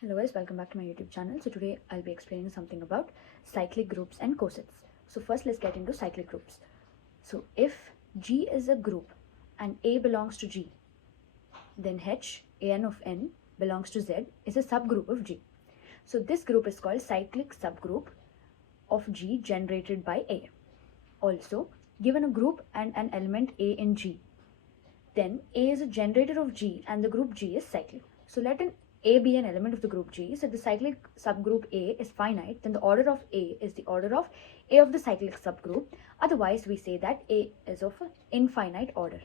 Hello guys, welcome back to my YouTube channel. So today I'll be explaining something about cyclic groups and cosets. So first let's get into cyclic groups. So if G is a group and A belongs to G, then H, An of N belongs to Z is a subgroup of G. So this group is called cyclic subgroup of G generated by A. Also, given a group and an element A in G, then A is a generator of G and the group G is cyclic. So let an A be an element of the group G. So if the cyclic subgroup A is finite, then the order of A is the order of A of the cyclic subgroup. Otherwise, we say that A is of an infinite order.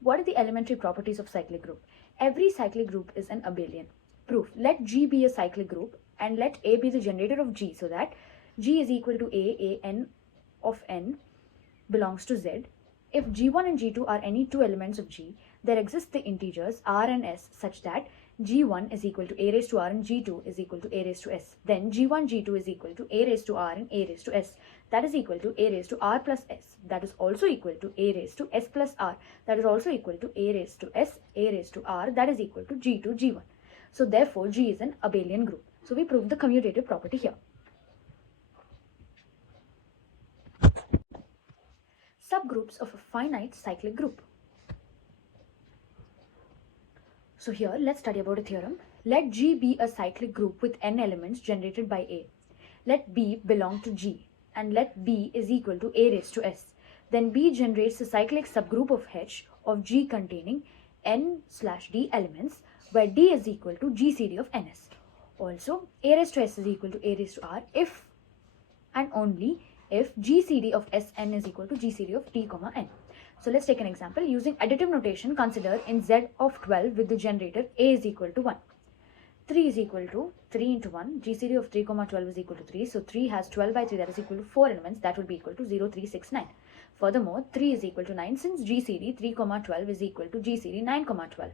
What are the elementary properties of cyclic group? Every cyclic group is an abelian. Proof. Let G be a cyclic group and let A be the generator of G so that G is equal to A n of N belongs to Z. If G1 and G2 are any two elements of G, there exist the integers R and S such that G1 is equal to A raised to R and G2 is equal to A raised to S. Then G1, G2 is equal to A raised to R and A raised to S. That is equal to A raised to R plus S. That is also equal to A raised to S plus R. That is also equal to A raised to S, A raised to R. That is equal to G2, G1. So therefore, G is an abelian group. So we prove the commutative property here. Subgroups of a finite cyclic group. So here, let's study about a theorem. Let G be a cyclic group with n elements generated by A. Let B belong to G and let B is equal to A raised to S. Then B generates a cyclic subgroup of H of G containing n/D elements where D is equal to GCD of NS. Also, A raised to S is equal to A raised to R if and only if GCD of Sn is equal to GCD of T, N. So let's take an example. Using additive notation, consider in Z of 12 with the generator A is equal to 1. 3 is equal to 3 into 1. GCD of 3, 12 is equal to 3. So 3 has 12 by 3, that is equal to 4 elements. That will be equal to 0, 3, 6, 9. Furthermore, 3 is equal to 9 since GCD 3, 12 is equal to GCD 9, 12.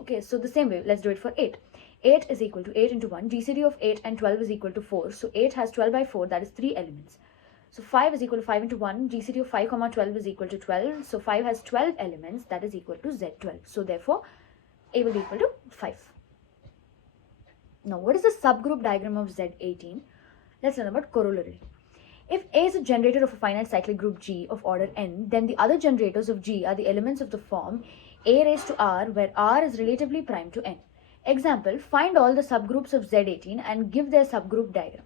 Okay, so the same way, let's do it for 8. 8 is equal to 8 into 1. GCD of 8 and 12 is equal to 4. So 8 has 12 by 4, that is 3 elements. So 5 is equal to 5 into 1. GCD of 5, 12 is equal to 12. So 5 has 12 elements, that is equal to Z12. So therefore, A will be equal to 5. Now, what is the subgroup diagram of Z18? Let's learn about corollary. If A is a generator of a finite cyclic group G of order n, then the other generators of G are the elements of the form A raised to R, where R is relatively prime to n. Example, find all the subgroups of Z18 and give their subgroup diagram.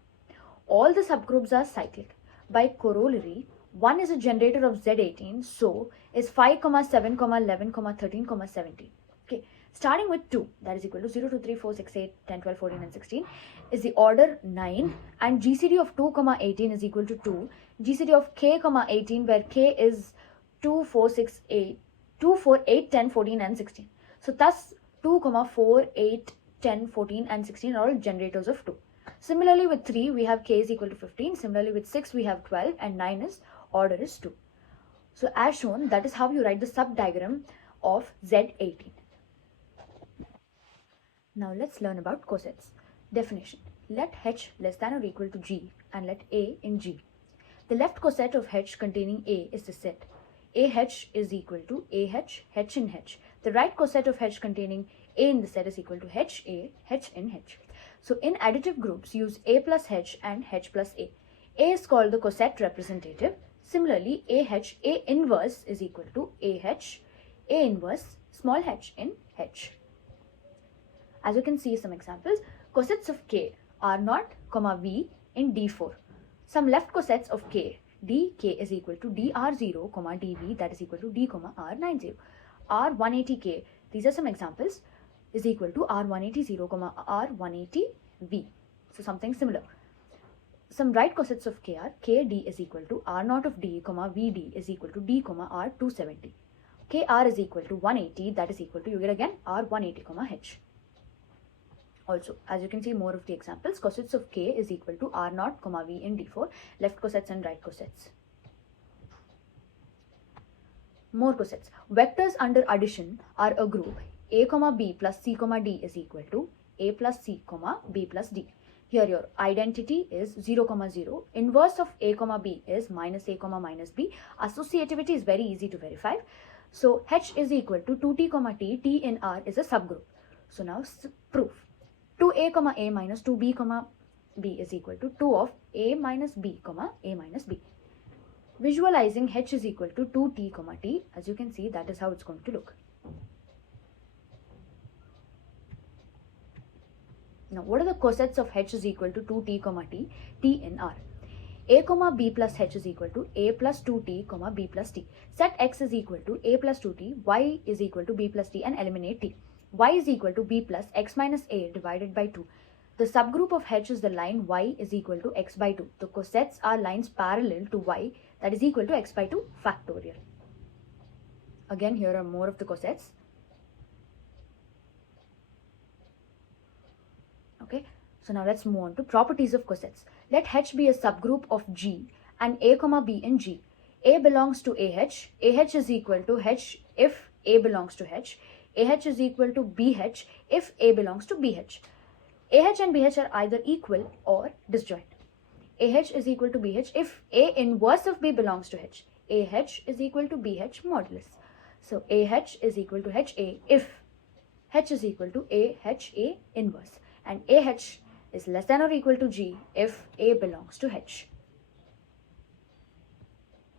All the subgroups are cyclic. By corollary, 1 is a generator of Z18, so is 5, 7, 11, 13, 17. Okay, starting with 2, that is equal to 0, 2, 3, 4, 6, 8, 10, 12, 14, and 16, is the order 9, and GCD of 2, 18 is equal to 2. GCD of K, 18, where K is 2, 4, 6, 8, 2, 4, 8, 10, 14, and 16. So thus 2, 4, 8, 10, 14, and 16 are all generators of 2. Similarly with 3, we have K is equal to 15. Similarly with 6, we have 12, and 9 is order is 2. So as shown, that is how you write the sub-diagram of Z18. Now let's learn about cosets. Definition. Let H less than or equal to G and let A in G. The left coset of H containing A is the set AH is equal to AH, H in H. The right coset of H containing A in the set is equal to HA, H in H. So in additive groups, use A plus H and H plus A. A is called the coset representative. Similarly, AH, A inverse is equal to AH, A inverse, small h in H. As you can see some examples, cosets of K R0, V in D4. Some left cosets of K, dk is equal to dr0, dv, that is equal to d, r90. R180k, these are some examples, is equal to R180, R180v. So something similar. Some right cosets of K are Kd is equal to R0 of d, Vd is equal to d, R270. Kr is equal to 180, that is equal to, you get again, R180, H. Also, as you can see more of the examples, cosets of K is equal to R0, V in D4, left cosets and right cosets. More cosets. Vectors under addition are a group A, B plus C, D is equal to A plus C, B plus D. Here your identity is 0, 0. Inverse of A, B is minus A, minus B. Associativity is very easy to verify. So H is equal to 2T, T in R is a subgroup. So now proof. 2a comma a minus 2b comma b is equal to 2 of a minus b comma a minus b. Visualizing h is equal to 2t comma t, as you can see, that is how it's going to look. Now, what are the cosets of h is equal to 2t comma t, t in R? A comma b plus h is equal to a plus 2t comma b plus t. Set x is equal to a plus 2t, y is equal to b plus t, and eliminate t. Y is equal to b plus x minus a divided by 2. The subgroup of h is the line y is equal to x by 2. The cosets are lines parallel to y, that is equal to x by 2 factorial. Again, here are more of the cosets. Okay, so now let's move on to properties of cosets. Let h be a subgroup of G and a comma b in G. A belongs to AH. AH is equal to h if A belongs to h. AH is equal to BH if A belongs to BH. AH and BH are either equal or disjoint. AH is equal to BH if A inverse of B belongs to H. AH is equal to BH modulus. So AH is equal to HA if H is equal to AHA inverse, and AH is less than or equal to G if A belongs to H.